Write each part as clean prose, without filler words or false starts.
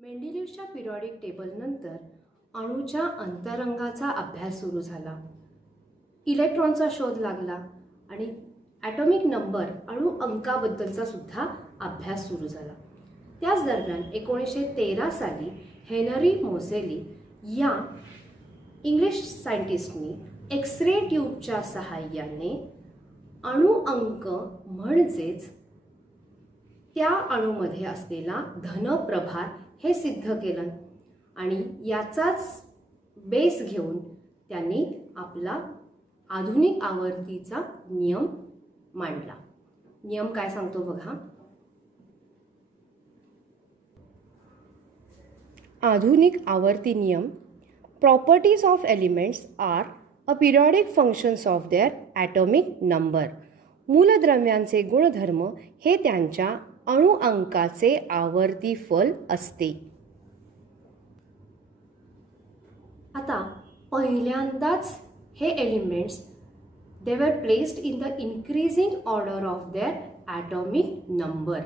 मेंडेलिव्हच्या periodic table नंतर अणूच्या अंतरंगाचा अभ्यास सुरू झाला. इलेक्ट्रॉनचा शोध लागला आणि ॲटॉमिक नंबर अणु अंकाबद्दलचा सुद्धा अभ्यास सुरू झाला. त्याच दरम्यान 1913 साली हेनरी मोझेली या इंग्लिश सायंटिस्टनी एक्स-रे ट्यूबच्या सहाय्याने अणु अंक म्हणजेच त्या अणूमध्ये असलेला धनप्रभार हे सिद्ध केलं आणि याचाच बेस घेऊन त्यांनी आपला आधुनिक आवर्तीचा नियम मांडला. नियम काय सांगतो बघा. आधुनिक आवर्ती नियम. Properties of elements are a periodic functions of their atomic number. मूलद्रव्यांचे गुणधर्म हे त्यांच्या अणु अंकाचे आवर्ती फल असते. आता पहिल्यांदाच हे elements they were placed in the increasing order of their atomic number.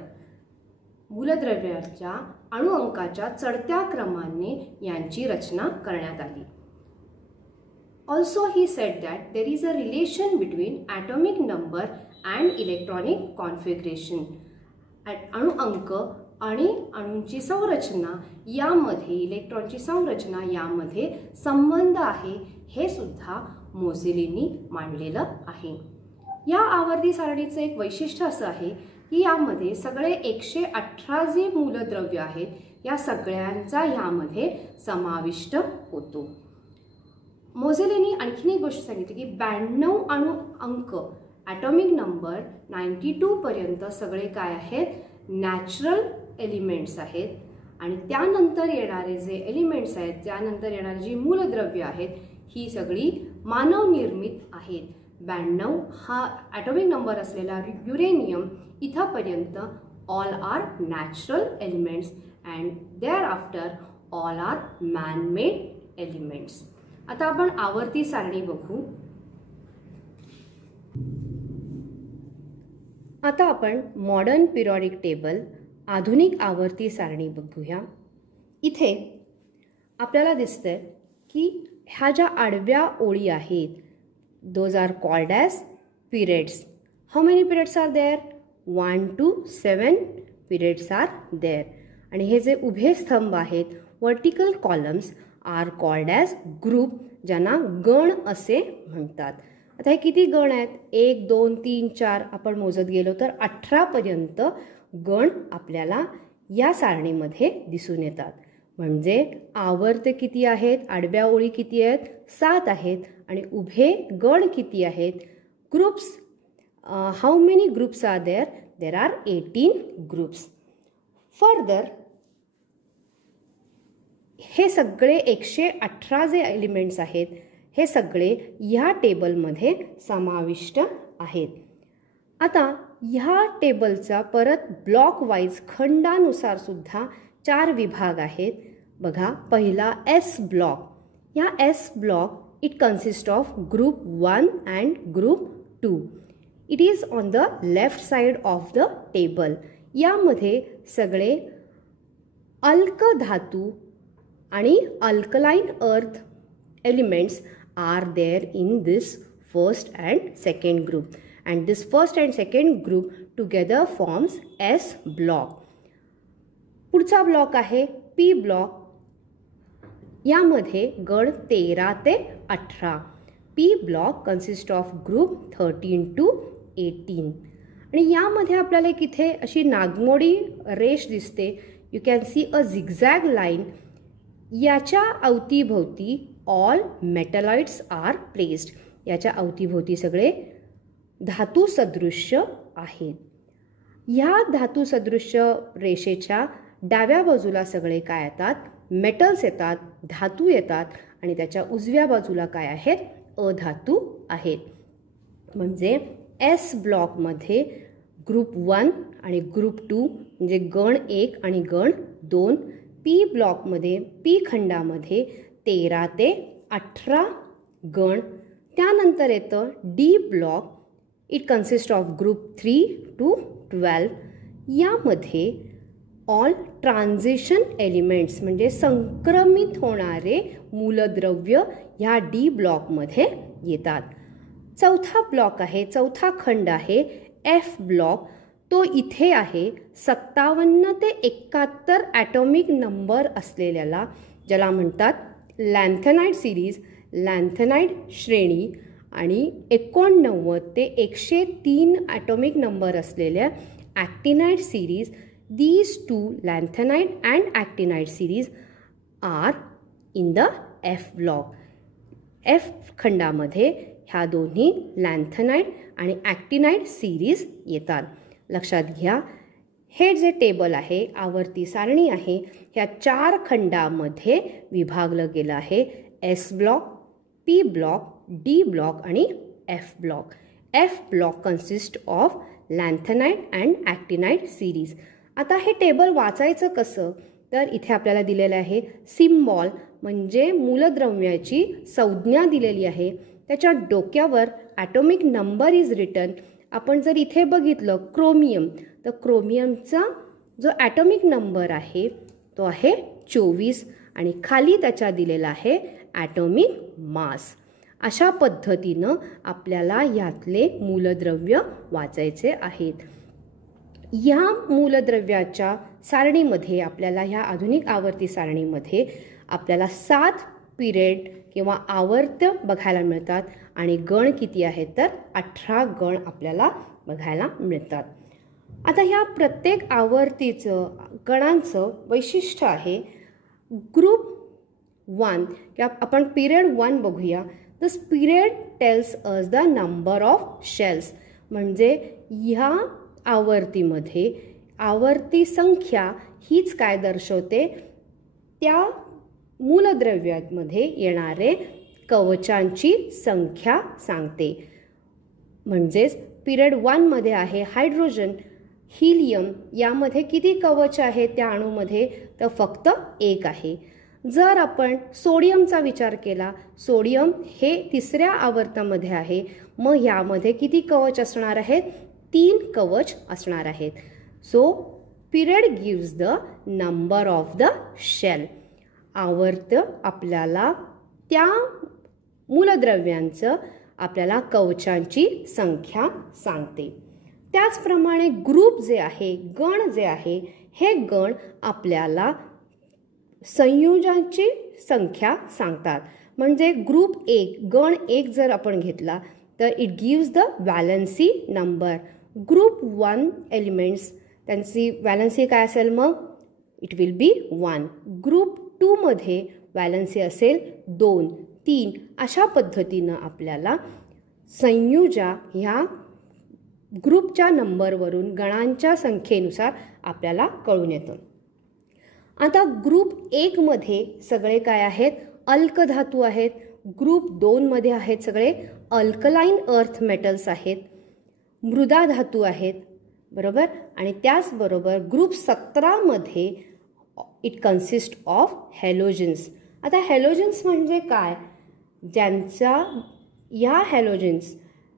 मूलद्रव्याच्या अणु अंकाच्या चढत्या क्रमाने यांची रचना करण्यात आली. Also he said that there is a relation between atomic number and electronic configuration. अणु अंक आणि अणूंची संरचना यामध्ये इलेक्ट्रॉनची संरचना यामध्ये संबंध आहे हे सुद्धा मोझेलींनी मांडलेलं आहे. या आवर्ती सारणीचं एक वैशिष्ट्य असं आहे की यामध्ये सगळे 118 जे मूलद्रव्य आहेत या सगळ्यांचा यामध्ये समाविष्ट होतो. मोझेलींनी आणखीन एक गोष्ट सांगितली की 92 अणु अंक ॲटॉमिक नंबर 92 पर्यंत सगळे काय आहेत, नॅचरल एलिमेंट्स आहेत आणि त्यानंतर येणारे जे एलिमेंट्स आहेत त्यानंतर येणारी जी मूलद्रव्य आहेत ही सगळी मानवनिर्मित आहेत. 92 हा ॲटॉमिक नंबर असलेला युरेनियम इथपर्यंत all are natural elements and thereafter all are manmade elements. आता आपण आवर्ती सारणी बघू. आता आपण मॉडर्न पिरियॉडिक टेबल आधुनिक आवर्ती सारणी बघूया. इथे आपल्याला दिसतंय की ह्या ज्या आडव्या ओळी आहेत those are called as periods. How many periods are there? 1 to 7 periods are there. आणि हे जे उभे स्तंभ आहेत vertical columns are called as group, ज्यांना गण असे म्हणतात. आता हे किती गण आहेत? 1 2 3 4 आपण मोजत गेलो तर 18 पर्यंत गण आपल्याला या सारणीमध्ये दिसून येतात. म्हणजे आवर्त किती आहेत, आडव्या ओळी किती आहेत, 7 आहेत आणि उभे गण किती आहेत, groups. How many groups are there? There are 18 groups. Further हे सगळे 118 जे एलिमेंट्स आहेत हे सगळे ह्या टेबलमध्ये समाविष्ट आहेत. आता ह्या टेबलचा परत ब्लॉक वाईज खंडानुसार सुद्धा 4 विभाग आहेत. बघा, पहिला एस ब्लॉक. या s block it consist of group 1 and group 2. It is on the left side of the table. यामध्ये सगळे अल्क धातू आणि alkaline earth elements are there in this first and second group. And this first and second group together forms s block. पुढचा block आहे p block. यामध्ये गण 13 ते 18. P block consist of group 13 to 18. आणि यामध्ये आपल्याला एक इथे अशी नागमोडी रेष दिसते. You can see a zigzag line. याच्या अवतीभोवती ऑल मेटलाइट्स आर प्लेस्ड. याच्या अवतीभोवती सगळे धातू सदृश्य आहेत. ह्या धातू सदृश्य रेषेच्या डाव्या बाजूला सगळे काय येतात, मेटल्स येतात, धातू येतात आणि त्याच्या उजव्या बाजूला काय आहेत, अधातू आहेत. म्हणजे एस ब्लॉकमध्ये ग्रुप 1 आणि ग्रुप 2 म्हणजे गण 1 आणि गण 2. पी ब्लॉकमध्ये पी खंडामध्ये 13 ते 18 गण. त्यानंतर येतं D block. It consist of group 3 to 12. यामध्ये ऑल ट्रान्झिशन एलिमेंट्स म्हणजे संक्रमित होणारे मूलद्रव्य ह्या डी ब्लॉकमध्ये येतात. चौथा ब्लॉक आहे, चौथा खंड आहे एफ ब्लॉक. तो इथे आहे 57 ते 71 ॲटॉमिक नंबर असलेल्याला, ज्याला म्हणतात लॅन्थेनाइड सिरीज, लॅन्थेनाइड श्रेणी. आणि 89 ते 103 ॲटॉमिक नंबर असलेल्या ॲक्टिनाइड series. These two lanthanide and actinide series are in the F block. F खंडामध्ये ह्या दोन्ही लॅन्थेनाइड आणि ॲक्टिनाइड सिरीज येतात. लक्षात घ्या, हे जे टेबल आहे, आवर्ती सारणी आहे, ह्या 4 खंडामध्ये विभागलं गेलं आहे. S block, P block, D block आणि F block. F block consist of lanthanide and actinide series. आता हे टेबल वाचायचं कसं, तर इथे आपल्याला दिलेलं आहे सिम्बॉल, म्हणजे मूलद्रव्याची संज्ञा दिलेली आहे. त्याच्या डोक्यावर ॲटॉमिक नंबर इज रिटन. आपण जर इथे बघितलं क्रोमियम, तर क्रोमियमचा जो ॲटॉमिक नंबर आहे तो आहे 24 आणि खाली त्याच्या दिलेला आहे ॲटॉमिक मास. अशा पद्धतीनं आपल्याला यातले मूलद्रव्य वाचायचे आहेत. या मूलद्रव्याच्या सारणीमध्ये आपल्याला, ह्या आधुनिक आवर्ती सारणीमध्ये आपल्याला 7 पिरियड किंवा आवर्त बघायला मिळतात आणि गण किती आहेत, तर 18 गण आपल्याला बघायला मिळतात. आता ह्या प्रत्येक आवर्तीचं गणांचं वैशिष्ट्य आहे. ग्रुप 1 किंवा आपण पिरियड 1 बघूया. This period tells us the number of shells, म्हणजे ह्या आवर्तीमध्ये आवर्ती संख्या हीच काय दर्शवते, त्या मूलद्रव्यामध्ये येणारे कवचांची संख्या सांगते. म्हणजेच पिरियड 1 मध्ये आहे हायड्रोजन, हिलियम, यामध्ये किती कवच आहे त्या अणूमध्ये, तर फक्त 1 आहे. जर आपण सोडियमचा विचार केला, सोडियम हे 3ऱ्या आवर्तामध्ये आहे, मग यामध्ये किती कवच असणार आहेत, 3 कवच असणार आहेत. So period gives the number of the shell. आवर्त आपल्याला त्या मूलद्रव्यांचं, आपल्याला कवचांची संख्या सांगते. त्याचप्रमाणे ग्रुप जे आहे, गण जे आहे, हे गण आपल्याला संयोजांची संख्या सांगतात. म्हणजे ग्रुप 1, गण 1 जर आपण घेतला तर it gives the valency number. Group 1 elements, त्यांची व्हॅलन्सी काय असेल, मग इट विल बी 1. ग्रुप 2 मध्ये व्हॅलन्सी असेल 2, 3. अशा पद्धतीनं आपल्याला संयोजा ह्या ग्रुपच्या नंबरवरून, गणांच्या संख्येनुसार आपल्याला कळून येतं. आता ग्रुप 1 मध्ये सगळे काय आहेत, अल्क धातू आहेत. ग्रुप 2 मध्ये आहेत सगळे अल्कलाइन अर्थ मेटल्स आहेत, मृदा धातू आहेत, बरोबर. आणि त्याचबरोबर ग्रुप 17 मध्ये इट कन्सिस्ट ऑफ हॅलोजन्स. आता हॅलोजन्स म्हणजे काय, ज्यांचा या हॅलोजन्स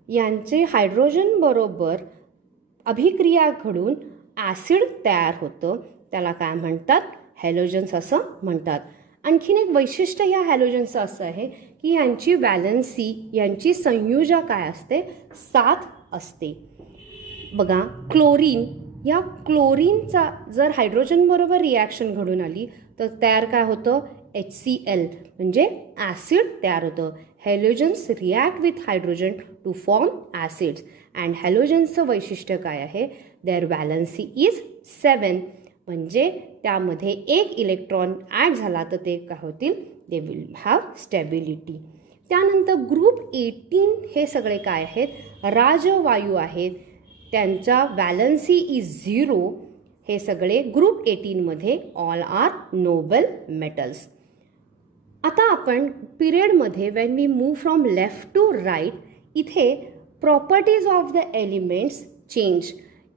यांचे हायड्रोजन बरोबर अभिक्रिया घडून ॲसिड तयार होतं, त्याला काय म्हणतात, हॅलोजन्स असं म्हणतात. आणखीन एक वैशिष्ट्य ह्या हॅलोजन्सचं असं आहे की यांची व्हॅलन्सी, यांची संयोजा काय असते, 7 असते. बघा क्लोरीन, या क्लोरीनचा जर हायड्रोजन बरोबर रिॲक्शन घडून आली तर तयार काय होतं, HCl म्हणजे ॲसिड तयार होतं. Halogens react with hydrogen to form acids. And हॅलोजन्सचं वैशिष्ट्य काय आहे, देअर व्हॅलन्सी इज 7, म्हणजे त्यामध्ये 1 इलेक्ट्रॉन ॲड झाला तर ते काय होतील, दे विल हॅव स्टॅबिलिटी. त्यानंतर ग्रुप 18 हे सगळे काय आहेत, राजवायू आहेत, त्यांचा व्हॅलन्सी इज 0. हे सगळे ग्रुप 18 मध्ये ऑल आर नोबल मेटल्स. आता आपण पिरियडमध्ये when we move from left to right, इथे properties of the elements change.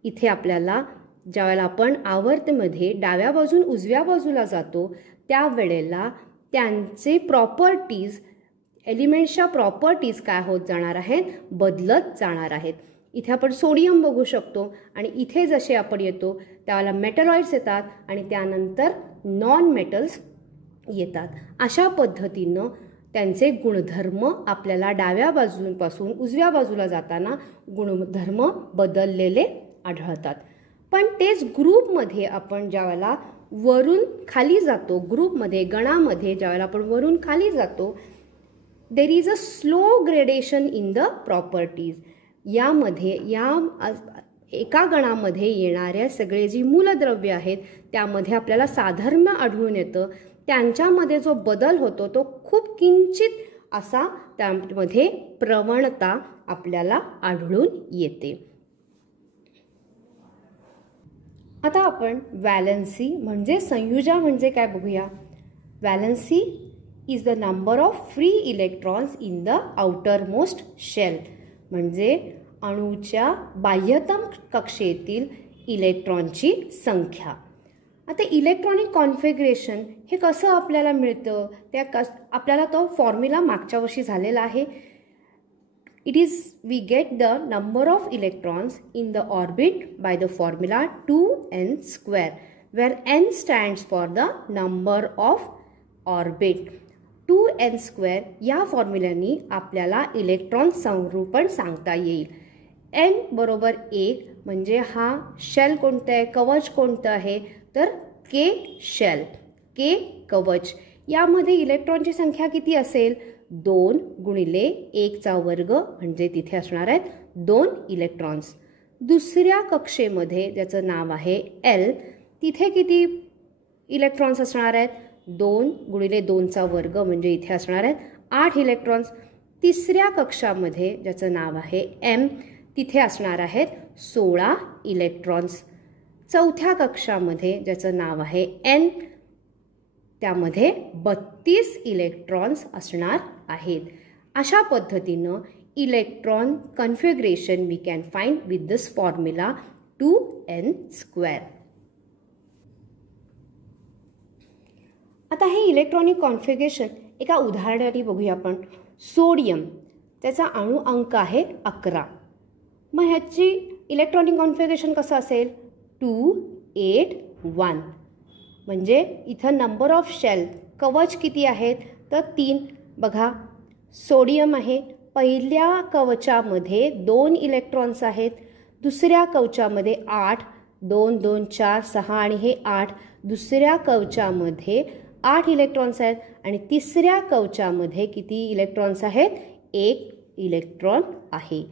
इथे आपल्याला ज्यावेळेला आपण आवर्तमध्ये डाव्या बाजून उजव्या बाजूला जातो त्यावेळेला त्यांचे प्रॉपर्टीज, एलिमेंट्सच्या प्रॉपर्टीज काय होत जाणार आहेत, बदलत जाणार आहेत. इथे आपण सोडियम बघू शकतो आणि इथे जसे आपण येतो त्याला मेटलॉइड्स येतात आणि त्यानंतर नॉन मेटल्स येतात. अशा पद्धतीनं त्यांचे गुणधर्म आपल्याला डाव्या बाजूपासून उजव्या बाजूला जाताना गुणधर्म बदललेले आढळतात. पण तेच ग्रुपमध्ये आपण ज्यावेळेला वरून खाली जातो, ग्रुपमध्ये गणामध्ये ज्यावेळेला आपण वरून खाली जातो, देर is a slow gradation in the properties. यामध्ये एका गणामध्ये येणाऱ्या सगळे जी मूलद्रव्य आहेत त्यामध्ये आपल्याला साधर्म्य आढळून येतं. त्यांच्यामध्ये जो बदल होतो तो खूप किंचित असा त्यामध्ये प्रवणता आपल्याला आढळून येते. आता आपण व्हॅलेन्सी म्हणजे संयुजा म्हणजे काय बघूया. Valency is the number of free electrons in the outermost shell. म्हणजे अणूच्या बाह्यतम कक्षेतील इलेक्ट्रॉनची संख्या. आता इलेक्ट्रॉनिक कॉन्फिगरेशन हे कसं आपल्याला मिळतं आपल्याला तो फॉर्म्युला मागच्या वर्षी झालेला आहे. It is we get the number of electrons in the orbit by the formula 2n square, where n stands for the number of orbit. 2n square या फॉर्म्युल्यानी आपल्याला इलेक्ट्रॉन संरूपण सांगता येईल. n बरोबर 1 म्हणजे हा शेल कोणता आहे, कवच कोणतं आहे तर k शेल, k कवच. यामध्ये इलेक्ट्रॉनची संख्या किती असेल 2 गुणिले 1चा वर्ग म्हणजे तिथे असणार आहेत 2 इलेक्ट्रॉन्स. दुसऱ्या कक्षेमध्ये ज्याचं नाव आहे L, तिथे किती इलेक्ट्रॉन्स असणार आहेत 2 गुणिले 2चा वर्ग म्हणजे इथे असणार आहेत 8 इलेक्ट्रॉन्स. तिसऱ्या कक्षामध्ये ज्याचं नाव आहे M, तिथे असणार आहेत 16 इलेक्ट्रॉन्स. चौथ्या कक्षामध्ये ज्याचं नाव आहे N, त्यामध्ये 32 इलेक्ट्रॉन्स असणार आहेत. अशा पद्धतीनं electron configuration we can find with this formula 2n square. आता हे इलेक्ट्रॉनिक कॉन्फिगरेशन एका उदाहरणाने बघूया आपण. सोडियम, त्याचा अणु अंक आहे 11. मग ह्याची इलेक्ट्रॉनिक कॉन्फिगरेशन कसं असेल 281. म्हणजे इथं नंबर ऑफ शेल कवच किती आहेत तर 3. बघा सोडियम आहे, पहिल्या कवचामध्ये 2 इलेक्ट्रॉन्स आहेत, दुसऱ्या कवचामध्ये 8, 2 2 4 6 आणि हे 8. दुसऱ्या कवचामध्ये 8 इलेक्ट्रॉन्स आहेत आणि तिसऱ्या कवचामध्ये किती इलेक्ट्रॉन्स आहेत 1 इलेक्ट्रॉन आहे.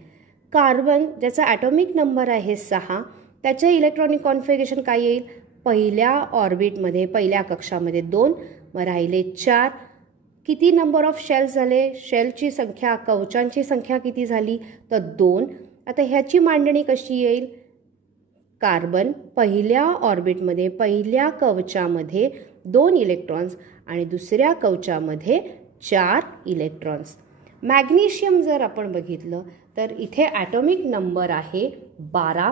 कार्बन ज्याचा ॲटॉमिक नंबर आहे 6, त्याचे इलेक्ट्रॉनिक कॉन्फिगरेशन काय येईल पहिल्या ऑर्बिटमध्ये पहिल्या कक्षामध्ये 2, मग राहिले 4. किती नंबर ऑफ शेल्स झाले, शेलची संख्या कवचांची संख्या किती झाली तर 2. आता ह्याची मांडणी कशी येईल, कार्बन पहिल्या ऑर्बिटमध्ये पहिल्या कवचामध्ये 2 इलेक्ट्रॉन्स आणि दुसऱ्या कवचामध्ये 4 इलेक्ट्रॉन्स. मॅग्नेशियम जर आपण बघितलं तर इथे ॲटॉमिक नंबर आहे 12.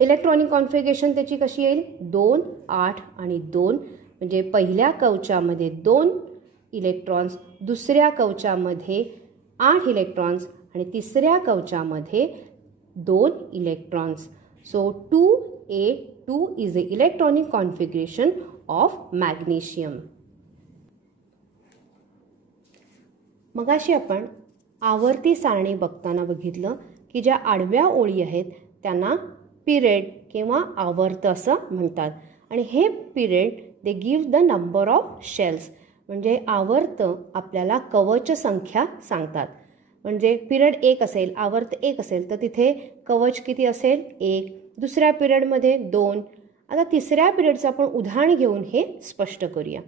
इलेक्ट्रॉनिक कॉन्फिगरेशन त्याची कशी येईल 2 8 आणि 2. म्हणजे पहिल्या कवचामध्ये 2 इलेक्ट्रॉन्स, दुसऱ्या कवचामध्ये 8 इलेक्ट्रॉन्स आणि तिसऱ्या कवचामध्ये 2 electrons. So 2A2 is the electronic configuration of magnesium. मगाशी आपण आवर्ती सारणी बघताना बघितलं की ज्या आडव्या ओळी आहेत त्यांना पिरियड किंवा आवर्त असं म्हणतात आणि हे period they give the number of shells. म्हणजे आवर्त आपल्याला कवच संख्या सांगतात. म्हणजे पिरियड 1 असेल, आवर्त 1 असेल तर तिथे कवच किती असेल 1. दुसऱ्या पिरियडमध्ये 2. आता तिसऱ्या पिरियडचं आपण उदाहरण घेऊन हे स्पष्ट करूया.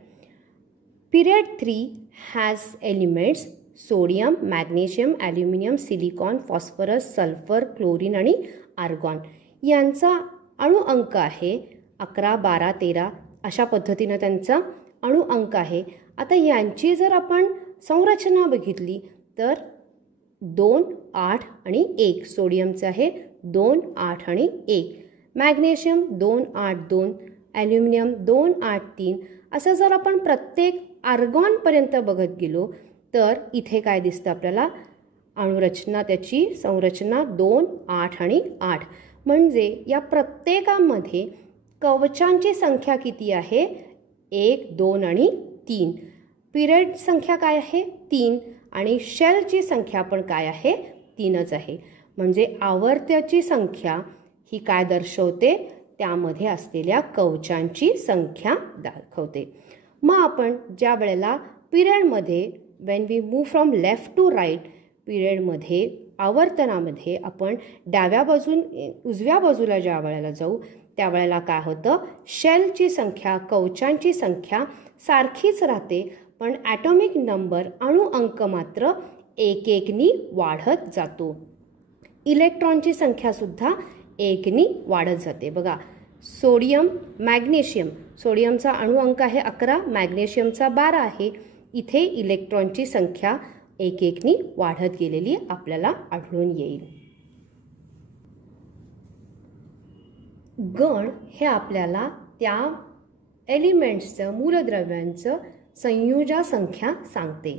Period 3 has elements sodium, magnesium, aluminium, silicon, phosphorus, sulphur, chlorine आणि आर्गॉन. यांचा अणु अंक आहे 11 12 13. अशा पद्धतीनं त्यांचा अणु अंक आहे. आता यांची जर आपण संरचना बघितली तर 2 8 आणि 1. सोडियमचं आहे 2 8 आणि 1. मॅग्नेशियम 2 8 2. ॲल्युमिनियम 2 8 3. असं जर आपण प्रत्येक आर्गॉनपर्यंत बघत गेलो तर इथे काय दिसतं आपल्याला अणुरचना त्याची संरचना 2, 8 आणि 8. म्हणजे या प्रत्येकामध्ये कवचांची संख्या किती आहे? 1, 2 आणि 3. पिरियड संख्या काय आहे? 3. आणि शेलची संख्या पण काय आहे? 3च आहे. म्हणजे आवर्त्याची संख्या ही काय दर्शवते? त्यामध्ये असलेल्या कवचांची संख्या दाखवते. मग आपण ज्या वेळेला पिरियडमध्ये when we move from left to right, पिरियडमध्ये आवर्तनामध्ये आपण उजव्या बाजूला ज्या वेळेला जाऊ त्यावेळेला काय होतं? शेलची संख्या, कवचांची संख्या सारखीच राहते, पण ॲटॉमिक नंबर अणु अंक मात्र 1-1नी वाढत जातो. इलेक्ट्रॉनची संख्यासुद्धा 1नी वाढत जाते. बघा, सोडियम, मॅग्नेशियम, सोडियमचा अणु अंक आहे 11, मॅग्नेशियमचा 12 आहे. इथे इलेक्ट्रॉनची संख्या 1-1नी वाढत गेलेली आपल्याला आढळून येईल. गण हे आपल्याला त्या एलिमेंट्सचं, मूलद्रव्यांचं संयोजा संख्या सांगते.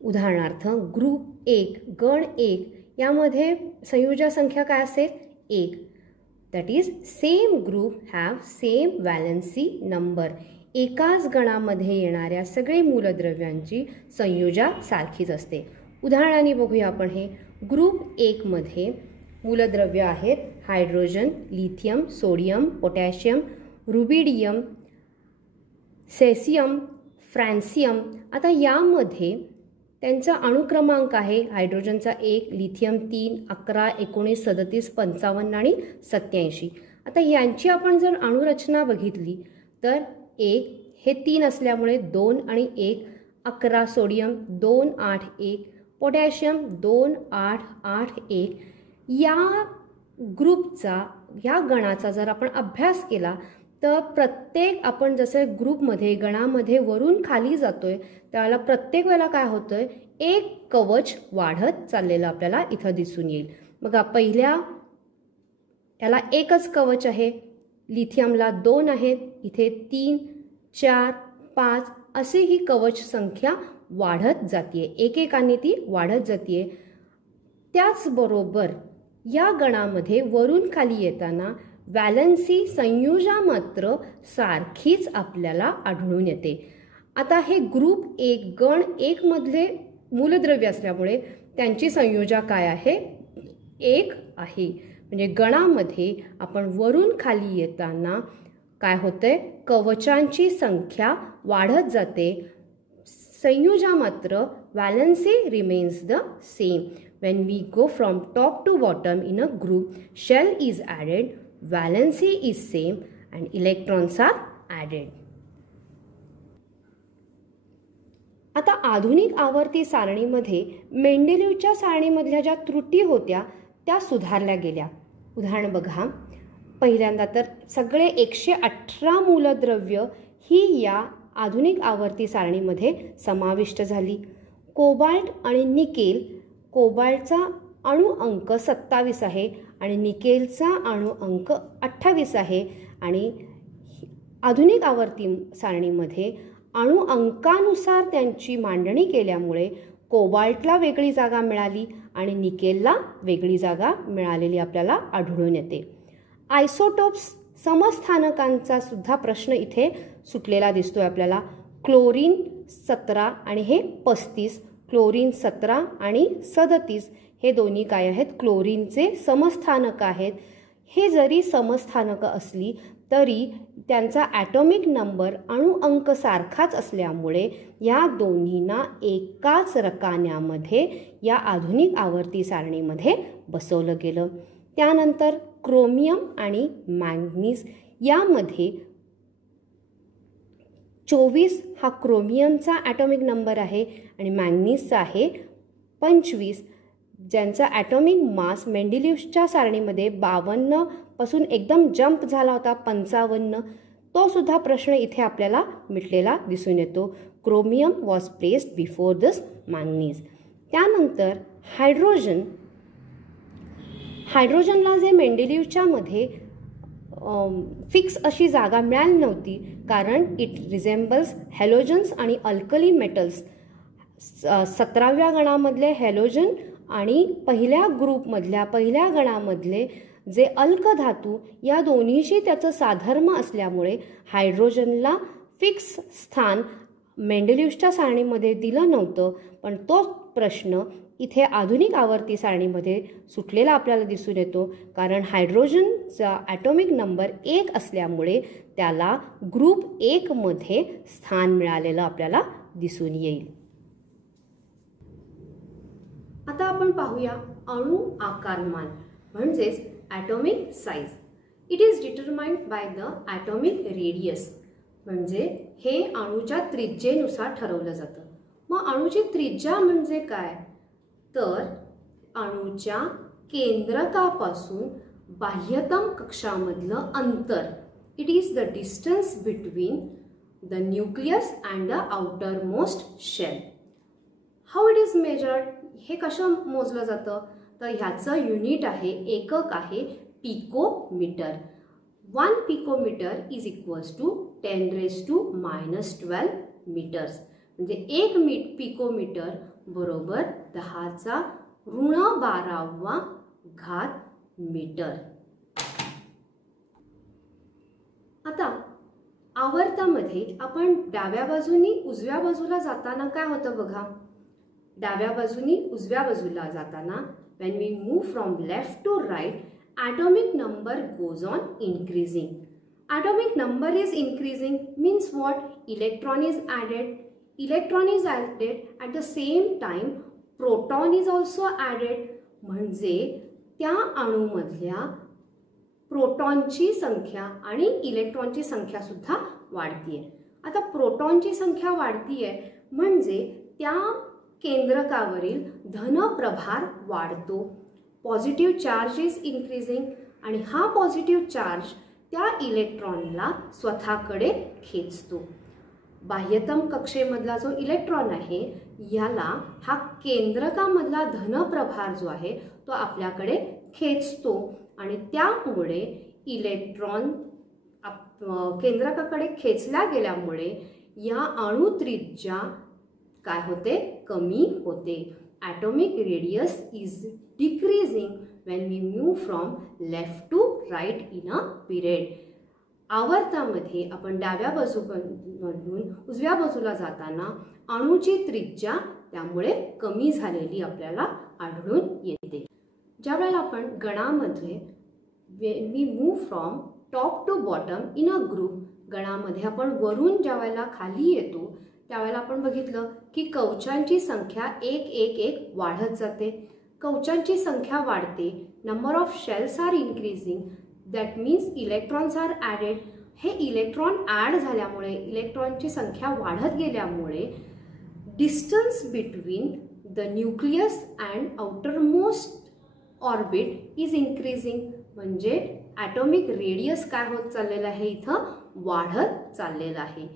उदाहरणार्थ ग्रुप 1, गण 1 यामध्ये संयोजा संख्या काय असेल? 1. That is same group have same valency number. एकाच गणामध्ये येणाऱ्या सगळे मूलद्रव्यांची संयोजा सारखीच असते. उदाहरणाने बघूया आपण हे. ग्रुप 1 मध्ये मूलद्रव्य आहेत hydrogen, lithium, sodium, potassium, rubidium, caesium, francium. आता यामध्ये त्यांचा अणुक्रमांक आहे हायड्रोजनचा 1, लिथियम 3, 11, 19, 37, 55 आणि 87. आता यांची आपण जर अणुरचना बघितली तर 1 हे 3 असल्यामुळे 2 आणि 1, 11 सोडियम 2, 8, 1, पोटॅशियम 2, 8, 8, 1. या ग्रुपचा, या गणाचा जर आपण अभ्यास केला तर प्रत्येक आपण जसे ग्रुपमध्ये, गणामध्ये वरून खाली जातोय त्यावेळेला प्रत्येक वेळेला काय होतंय? एक कवच वाढत चाललेलं आपल्याला इथं दिसून येईल. बघा, पहिल्या याला एकच कवच आहे, लिथियमला 2 आहेत, इथे 3, 4, 5 असे ही कवच संख्या वाढत जाते, एकेकाने ती वाढत जाते. त्याचबरोबर या गणामध्ये वरून खाली येताना व्हॅलन्सी संयोजा मात्र सारखीच आपल्याला आढळून येते. आता हे ग्रुप 1, गण 1 मधले मूलद्रव्य असल्यामुळे त्यांची संयोजा काय आहे? 1 आहे. म्हणजे गणामध्ये आपण वरून खाली येताना काय होतंय? कवचांची संख्या वाढत जाते, संयोजा मात्र valency remains the same. When we go from top to bottom in a group, shell is added, valency is same and electrons are added. आता आधुनिक आवर्ती सारणीमध्ये मेंडेलिव्हच्या सारणीमधल्या ज्या त्रुटी होत्या त्या सुधारल्या गेल्या. उदाहरण बघा, पहिल्यांदा तर सगळे 118 मूलद्रव्य ही या आधुनिक आवर्ती सारणीमध्ये समाविष्ट झाली. कोबाल्ट आणि निकेल, कोबाल्टचा अणु अंक 27 आहे आणि निकेलचा अणु अंक 28 आहे. आणि आधुनिक आवर्ती सारणीमध्ये अणु अंकानुसार त्यांची मांडणी केल्यामुळे कोबाल्टला वेगळी जागा मिळाली आणि निकेलला वेगळी जागा मिळालेली आपल्याला आढळून येते. आयसोटोप्स, समस्थानकांचा सुद्धा प्रश्न इथे सुटलेला दिसतोय आपल्याला. क्लोरीन 17 आणि हे 35, क्लोरीन 17 आणि 37 हे दोन्ही काय आहेत? क्लोरीनचे समस्थानक आहेत. हे जरी समस्थानक असली तरी त्यांचा ॲटॉमिक नंबर अणु अंक सारखाच असल्यामुळे या दोन्हींना एकाच रकान्यामध्ये या आधुनिक आवर्ती सारणीमध्ये बसवलं गेलं. त्यानंतर क्रोमियम आणि मॅंगनीज यामध्ये 24 हा क्रोमियमचा ॲटॉमिक नंबर आहे आणि मॅंगनीजचा आहे 25, ज्यांचा ॲटॉमिक मास मेंडेलिव्हच्या सारणीमध्ये 52 पासून एकदम जंप झाला होता 55. तो सुद्धा प्रश्न इथे आपल्याला मिटलेला दिसून येतो. Chromium was placed before this manganese. त्यानंतर हायड्रोजनला जे मेंडेलिव्हच्या मध्ये फिक्स अशी जागा मिळाली नव्हती, कारण इट रिझेंबल्स हॅलोजन्स आणि अल्कली मेटल्स. 17व्या गणामधले हॅलोजन आणि पहिल्या ग्रुपमधल्या पहिल्या गणामधले जे अल्कधातू या दोन्हीशी त्याचं साधर्म्य असल्यामुळे हायड्रोजनला फिक्स स्थान मेंडेलिव्हच्या सारणीमध्ये दिलं नव्हतं, पण तो प्रश्न इथे आधुनिक आवर्ती सारणीमध्ये सुटलेला आपल्याला दिसून येतो, कारण हायड्रोजनचा ॲटॉमिक नंबर 1 असल्यामुळे त्याला ग्रुप 1 मध्ये स्थान मिळालेलं आपल्याला दिसून येईल. आता आपण पाहूया अणु आकारमान म्हणजेच atomic size. It is determined by the atomic radius. म्हणजे हे अणूच्या त्रिज्येनुसार ठरवलं जातं. मग अणूची त्रिज्या म्हणजे काय? तर अणूच्या केंद्रकापासून बाह्यतम कक्षामधलं अंतर. It is the distance between the nucleus and the outermost shell. How it is measured? हे कसं मोजलं जातं? तर ह्याचं युनिट आहे, एकक आहे picometer. 1 picometer is equals to 10⁻⁻12 meters. म्हणजे 1 पिकोमीटर बरोबर 10⁻12 मीटर. आता आवर्तामध्ये आपण डाव्या बाजूनी उजव्या बाजूला जाताना काय होतं बघा. डाव्या बाजूनी उजव्या बाजूला जाताना when we move from left to right, atomic number goes on increasing. Atomic number is increasing means what? Electron is added. Electron is added at the same time proton is also added. म्हणजे त्या अणूमधल्या प्रोटॉनची संख्या आणि इलेक्ट्रॉनची संख्या सुद्धा वाढतीये. आता प्रोटॉनची संख्या वाढतीये म्हणजे त्या केंद्रकावरील धनप्रभार वाढतो. पॉझिटिव्ह चार्ज इज इन्क्रीजिंग आणि हा पॉझिटिव्ह चार्ज त्या इलेक्ट्रॉनला स्वतःकडे खेचतो. बाह्यतम कक्षेमधला जो इलेक्ट्रॉन आहे याला हा केंद्रकामधला धनप्रभार जो आहे तो आपल्याकडे खेचतो आणि त्यामुळे इलेक्ट्रॉन केंद्रकाकडे खेचला गेल्यामुळे या अणुत्रिज्या काय होते? कमी होते. Atomic radius is decreasing when we move from left to right in a period. आवर्तामध्ये आपण डाव्या बाजूमधून उजव्या बाजूला जाताना अणूची त्रिज्या त्यामुळे कमी झालेली आपल्याला आढळून येते. ज्यावेळेला आपण गणामध्ये when we move from top to bottom in a group, गणामध्ये आपण वरून ज्यावेळेला खाली येतो त्यावेळेला आपण बघितलं की कवचांची संख्या 1 वाढत जाते. कवचांची संख्या वाढते. Number of shells are increasing. That means electrons are added. हे इलेक्ट्रॉन ॲड झाल्यामुळे इलेक्ट्रॉनची संख्या वाढत गेल्यामुळे distance between the nucleus and outermost orbit is increasing. म्हणजे ॲटॉमिक रेडियस काय होत चाललेलं आहे? इथं वाढत चाललेलं आहे.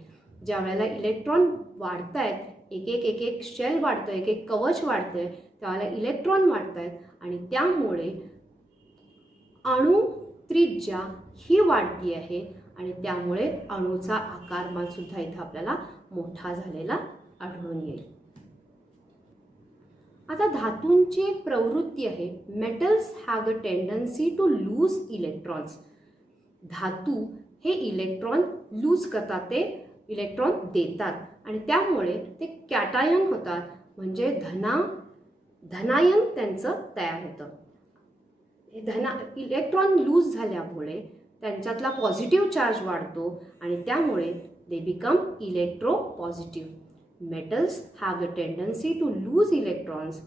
ज्या वेळेला इलेक्ट्रॉन वाढत आहेत, एक शेल वाढतं, एक कवच वाढतंय, त्यावेळेला इलेक्ट्रॉन वाढत आहेत आणि त्यामुळे अणु त्रिज्या ही वाढती आहे आणि त्यामुळे अणूचा आकारमान सुद्धा इथं आपल्याला मोठा झालेला आढळून येईल. आता धातूंची एक प्रवृत्ती आहे. Metals have the tendency to lose electrons. धातू हे इलेक्ट्रॉन लूज करतात, ते इलेक्ट्रॉन देतात आणि त्यामुळे ते कॅटायन होतात. म्हणजे धनायन त्यांचं तयार होतं. इलेक्ट्रॉन लूज झाल्यामुळे त्यांच्यातला पॉझिटिव्ह चार्ज वाढतो आणि त्यामुळे they become electropositive. Metals have the tendency to lose electrons.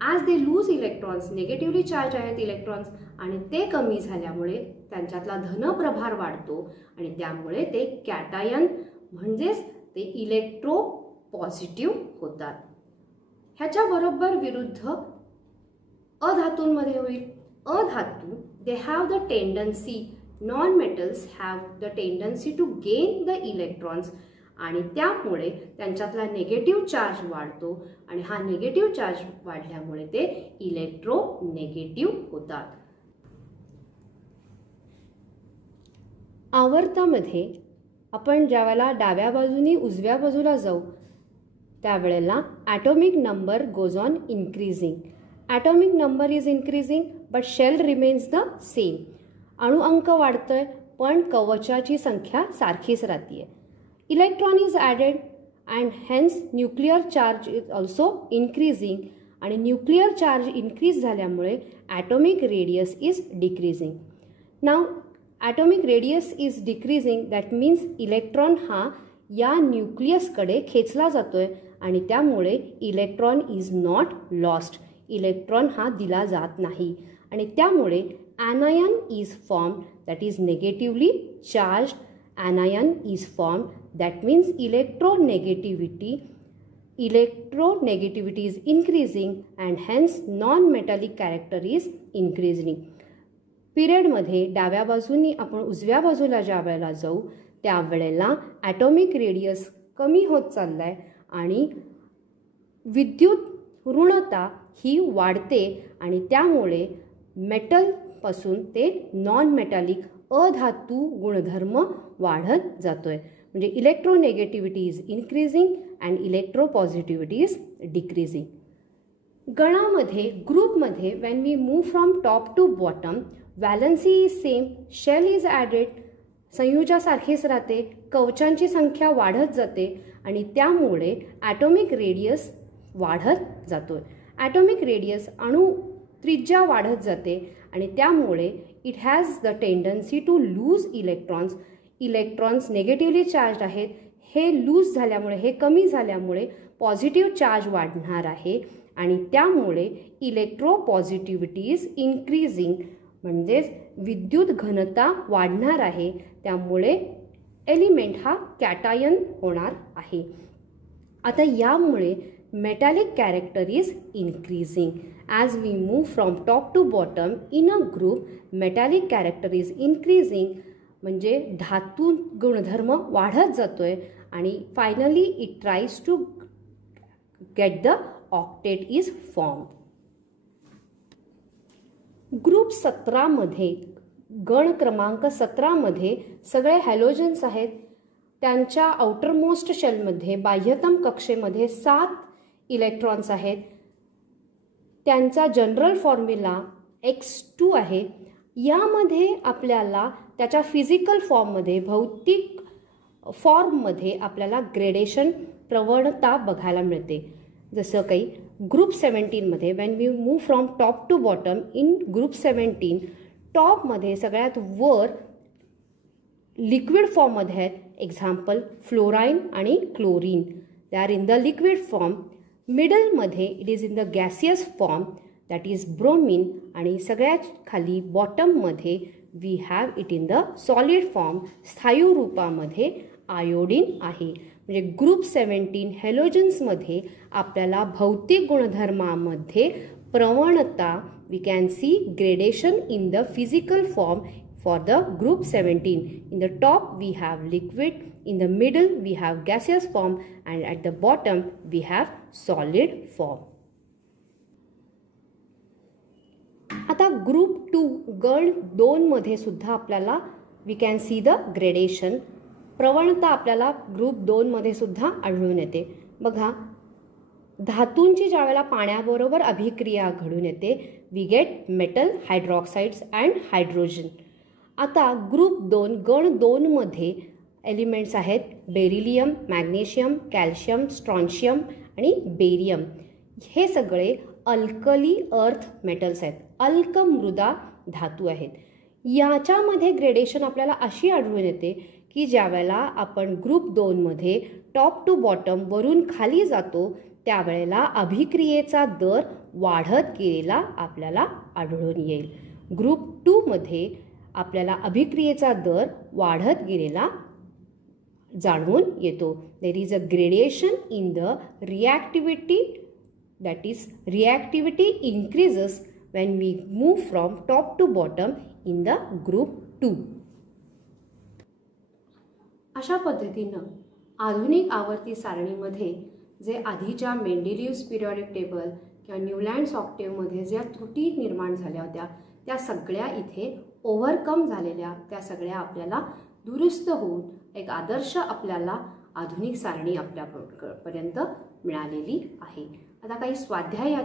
As they lose electrons, negatively charge आहेत इलेक्ट्रॉन्स आणि ते कमी झाल्यामुळे त्यांच्यातला धनप्रभार वाढतो आणि त्यामुळे ते कॅटायन म्हणजेच ते इलेक्ट्रो पॉझिटिव्ह होतात. ह्याच्या बरोबर विरुद्ध अधातूंमध्ये होईल. अधातू they have the tendency, non metals have the tendency to gain the electrons आणि त्यामुळे त्यांच्यातला निगेटिव्ह चार्ज वाढतो आणि हा निगेटिव्ह चार्ज वाढल्यामुळे ते इलेक्ट्रो नेगेटिव्ह होतात. आवर्तामध्ये आपण ज्यावेळेला डाव्या बाजूनी उजव्या बाजूला जाऊ त्यावेळेला atomic number goes on increasing. Atomic number is increasing but shell remains the same. अणुअंक वाढतोय पण कवचाची संख्या सारखीच राहते. Electron is added and hence nuclear charge is also increasing. आणि न्यूक्लिअर चार्ज इन्क्रीज झाल्यामुळे ॲटॉमिक रेडियस इज डिक्रीजिंग. नाव atomic radius is decreasing that means electron हा या न्यूक्लियसकडे खेचला जातोय आणि त्यामुळे electron is not lost. Electron हा दिला जात नाही आणि त्यामुळे anion is formed that is negatively charged. Anion is formed that means electronegativity is increasing and hence non-metallic character is increasing. पिरियडमध्ये डाव्या बाजूनी आपण उजव्या बाजूला ज्या वेळेला जाऊ त्यावेळेला ॲटॉमिक रेडियस कमी होत चाललाय आणि विद्युत ऋणता ही वाढते आणि त्यामुळे मेटलपासून ते नॉन मेटॅलिक अधातू गुणधर्म वाढत जातोय. म्हणजे electronegativity is increasing and electropositivity is decreasing. गणामध्ये ग्रुपमध्ये when we move from top to bottom valency is same, shell is added, संयुजासारखीच राहते, कवचांची संख्या वाढत जाते आणि त्यामुळे ॲटॉमिक रेडियस वाढत जातोय. ॲटॉमिक रेडियस अणु त्रिज्या वाढत जाते आणि त्यामुळे it has the tendency to lose electrons. Electrons negatively charge आहेत, हे लूज झाल्यामुळे हे कमी झाल्यामुळे पॉझिटिव्ह चार्ज वाढणार आहे आणि त्यामुळे इलेक्ट्रोपॉझिटिव्हिटी इज इन्क्रीजिंग म्हणजेच विद्युत घनता वाढणार आहे. त्यामुळे एलिमेंट हा कॅटायन होणार आहे. आता यामुळे metallic character is increasing. As we move from top to bottom in a group, metallic character is increasing. म्हणजे धातू गुणधर्म वाढत जातोय आणि finally it tries to get the octet is form. Group 17 मध्ये गण क्रमांक 17 मध्ये सगळे हॅलोजन्स आहेत. त्यांच्या आउटरमोस्ट शेलमध्ये बाह्यतम कक्षेमध्ये 7 इलेक्ट्रॉन्स आहेत. त्यांचा जनरल फॉर्म्युला X2 आहे. यामध्ये आपल्याला त्याच्या फिजिकल फॉर्ममध्ये भौतिक फॉर्ममध्ये आपल्याला ग्रेडेशन प्रवणता बघायला मिळते. जसं काही ग्रुप 17 मध्ये when we move from top to bottom in group 17 टॉपमध्ये सगळ्यात वर लिक्विड फॉर्ममध्ये आहेत. एक्झाम्पल फ्लोराईन आणि chlorine, they are in the liquid form. मिडलमध्ये it is in the gaseous form that is bromine आणि सगळ्यात खाली बॉटममध्ये we have it in the solid form स्थायू रूपामध्ये आयोडीन आहे. म्हणजे ग्रुप 17 हॅलोजन्समध्ये आपल्याला भौतिक गुणधर्मामध्ये प्रवणता we can see gradation in the physical form for the group 17. In the top we have liquid, in the middle we have gaseous form and at the bottom we have solid form. आता group 2 गण 2 मध्ये सुद्धा आपल्याला we can see the gradation. प्रवणता आपल्याला group 2 मध्ये सुद्धा आढळून येते. बघा धातूंची ज्यावेळेला पाण्याबरोबर अभिक्रिया घडून येते we get metal hydroxides and hydrogen. आता ग्रुप 2 गण 2 मध्ये एलिमेंट्स आहेत बेरिलियम, मॅग्नेशियम, कॅल्शियम, स्ट्रॉन्शियम आणि बेरियम. हे सगळे अल्कली अर्थ मेटल्स आहेत, अल्क मृदा धातू आहेत. याच्यामध्ये ग्रेडेशन आपल्याला अशी आढळून येते की ज्यावेळेला आपण ग्रुप 2 मध्ये टॉप टू बॉटम वरून खाली जातो त्यावेळेला अभिक्रियेचा दर वाढत गेलेला आपल्याला आढळून येईल. ग्रुप 2 मध्ये आपल्याला अभिक्रियेचा दर वाढत गेलेला जाणून येतो. There is a gradation in the reactivity that is reactivity increases when we move from top to bottom in the group 2. अशा पद्धतीनं आधुनिक आवर्ती सारणीमध्ये जे आधीच्या मेंडेलिव्हज पिरियॉडिक टेबल किंवा न्यूलँड्स ऑक्टेव्हमध्ये ज्या त्रुटी निर्माण झाल्या होत्या त्या सगळ्या इथे ओव्हरकम झालेल्या, त्या सगळ्या आपल्याला दुरुस्त होऊन एक आदर्श आपल्याला आधुनिक सारणी आपल्यापर्यंत मिळालेली आहे. आता काही स्वाध्याय या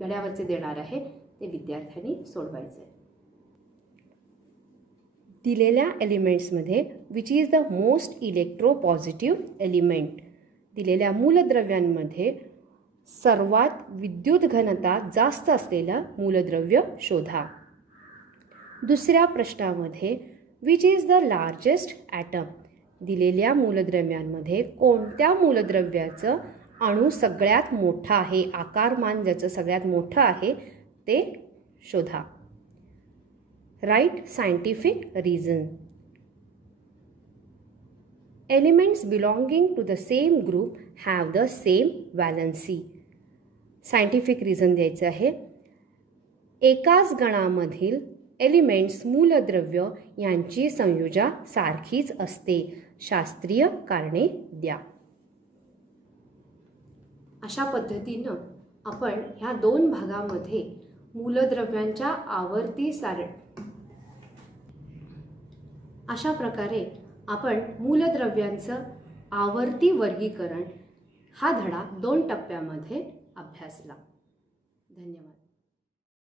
धड्यावरचे देणार आहे, ते विद्यार्थ्यांनी सोडवायचे. दिलेल्या एलिमेंट्समध्ये which is the most electropositive element. दिलेल्या मूलद्रव्यांमध्ये सर्वात विद्युत घनता जास्त असलेलं मूलद्रव्य शोधा. दुसऱ्या प्रश्नामध्ये which is the largest atom. दिलेल्या मूलद्रव्यांमध्ये कोणत्या मूलद्रव्याचं अणू सगळ्यात मोठा आहे, आकारमान ज्याचं सगळ्यात मोठं आहे ते शोधा. Write scientific reason. Elements belonging to the same group have the same valency. Scientific reason द्यायचं आहे. एकाच गणामधील एलिमेंट्स मूलद्रव्य यांची संयोजा सारखीच असते. शास्त्रीय कारणे द्या. अशा पद्धतीनं आपण ह्या 2 भागामध्ये मूलद्रव्यांच्या आवर्ती अशा प्रकारे आपण मूलद्रव्यांचं आवर्ती वर्गीकरण हा धडा 2 टप्प्यामध्ये अभ्यासला. धन्यवाद.